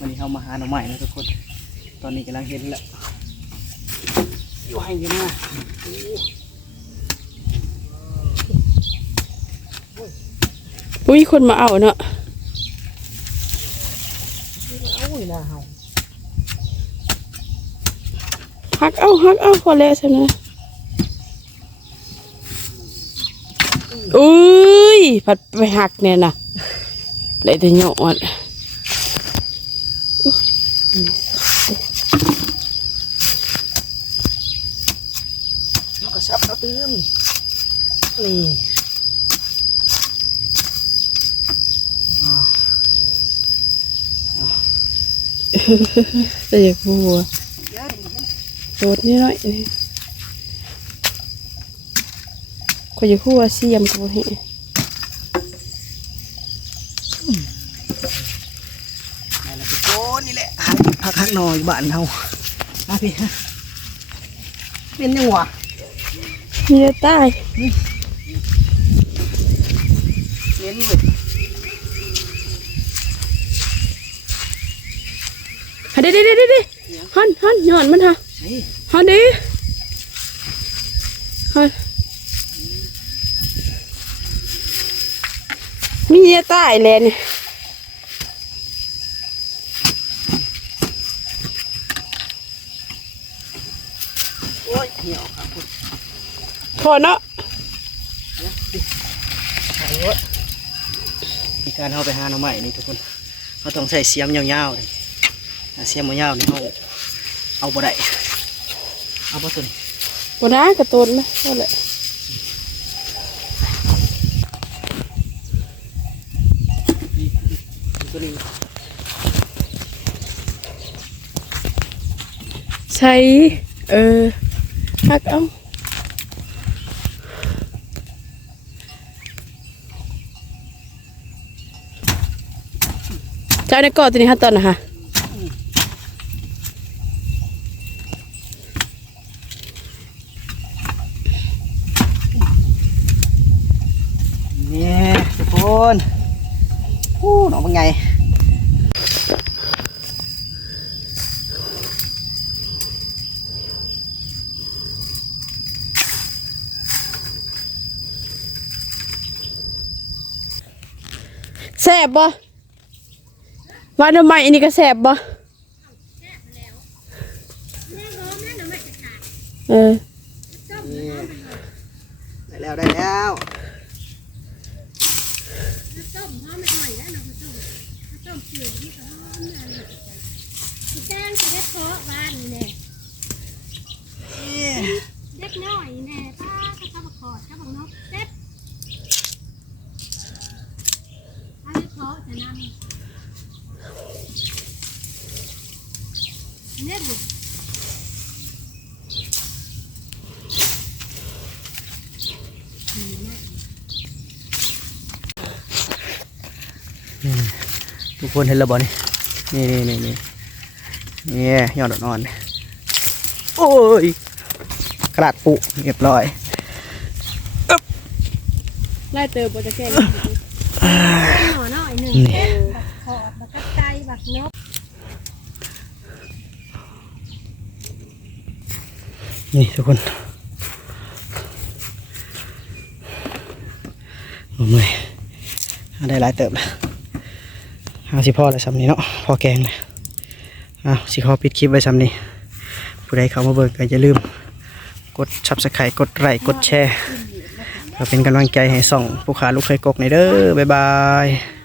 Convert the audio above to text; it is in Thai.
วันนี้เขามาหาหน่อไม้นะทุกคน ตอนนี้กำลังเห็นแล้วอยู่ให้อยู่นะอุ้ยคนมาเอาเนาะโอ้ยน่าเฮาฮักเอาฮักเอาพอแล้วใช่ไหมอุ้ยผัดไปหักเนี่ยนะได้แต่หยอด เขาก็ชับเขาตื้มนี่อ่าแต่อยากพูดว่าโดดนิดหน่อยนี่ก็อยากพูดว่าเสียมกูให้นั่นแหละทุกคนนี่ แหละหาพักข้างนอยบ้านเฮามาพี่ฮะเป็นยังวะเมียตายเน้นเลยฮะเด้เด้เด้เด้ฮันฮันหย่อนมันฮะนี่ฮันเด้ฮันเมียตายแล้วนี่ โอ้ยเหี่ยวครับคุณพอเนาะถ่ายรถมีการเข้าไปหาหน่อไม้นี่ทุกคนเขาต้องใส่เสียมยาวๆเลยอ่าเสียมยาวๆนี่เขาเอาบ่ได้เอาบ่ตุนบนะกระตุนไหมก็แหละตัวนี้ใช้เออ ฮักเอาจ้าในกาะตัวนี้ฮะตอนนะฮะนี่ทุกคนโอ้หนองเป็นไง แสบบ่วันทำไมอันนี้ก็แสบบ่เออนี่ได้แล้วได้แล้วแจ้งจะได้เพาะบ้านนี่แหละ นี่ เล็กน้อยแน่ป้าก็เข้ามาขอดเข้าบังนกเด็ดถ้าได้ เนี่ยดูทุกคนเห็นแล้วบ่นี่นี่นี่นี่นี่นี่ยอดอ่อน โอ้ยกระดาษปุเรียบร้อยไล่เติมบ่จะแก้ หน่อน้อยหนึ่งบักขอดบักกระไก่บักนกนี่ทุกคนโอ้ยได้หลายเติบแล้วเอาสิพ่อเลยซ้ำนี้เนาะพ่อแกงเลยเอาสิขอปิดคลิปไว้ซ้ำนี้ผู้ใดเข้ามาเบิ่งก็อย่าลืม กดชับสไครต์กดไลค์กดแชร์ ก็เป็นกำลังใจให้ส่องผู้ขาลูกเคยกกในเด้อบ๊ายบาย